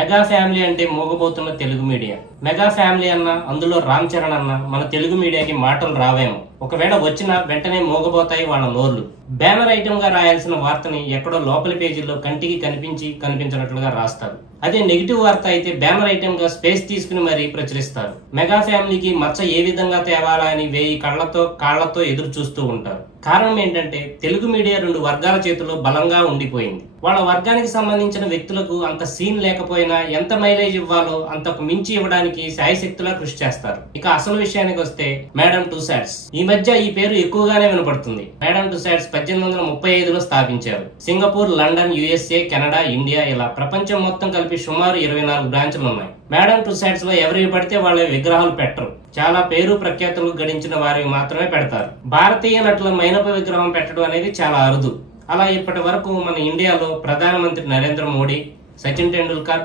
Mega family అంటే మోగబోతున్న Telugu media. Mega family అన్న, అందులో రామ్ చరణ్ అన్న మన తెలుగు మీడియాకి మాటలు రావేమో. ఒకవేళ వచ్చినా వెంటనే మోగబోతాయి వాళ్ళ నోళ్లు. బ్యానర్ ఐటమ్ గా రాయాల్సిన వార్తని ఎక్కడో లోపలి పేజీల్లో కంటికి కనిపించినట్లుగా రాస్తారు. అదే నెగిటివ్ వార్త అయితే బ్యానర్ ఐటమ్ గా స్పేస్ తీసుకుని మరీ ప్రచురిస్తారు. మెగా ఫ్యామిలీకి మచ్చ ఏ విధంగా తేవాలా అని 1000 కాళ్లతో ఎదురు చూస్తూ ఉంటారు. కారణం ఏంటంటే తెలుగు మీడియా 2 వర్గాల చేతిలో బలంగా ఉండిపోయింది. వాళ్ళ వర్గానికి సంబంధించిన వ్యక్తులకు అంత సీన్ లేకపోయినా ఎంత మైలేజ్ ఇవ్వాలో అంతకు మించి ఇవ్వడానికి శాయశక్తులా కృషి చేస్తారు. ఇక అసలు విషయానికి వస్తే మేడం టుసాడ్స్. ఈ మధ్య ఈ పేరు ఎక్కువగానే వినపడుతుంది. మేడం టుసాడ్స్ 1835లో స్థాపించారు. Singapore, London, USA, Canada, India ఇలా ప్రపంచం మొత్తం కలిపి సుమారు 24 బ్రాంచ్లు ఉన్నాయి. మేడం టుసాడ్స్ లో ఎవరికి పడితే వాళ్ళ విగ్రహాలు పెట్టరు. చాలా పేరు ప్రఖ్యాతులు గడించిన వారివి మాత్రమే పెడతారు. భారతీయ నటుల మైనప విగ్రహం పెట్టడం అనేది చాలా అరుదు. అలా ఇప్పటి వరకు మన ఇండియాలో ప్రధానమంత్రి నరేంద్ర మోడీ, సచిన్ టెండూల్కర్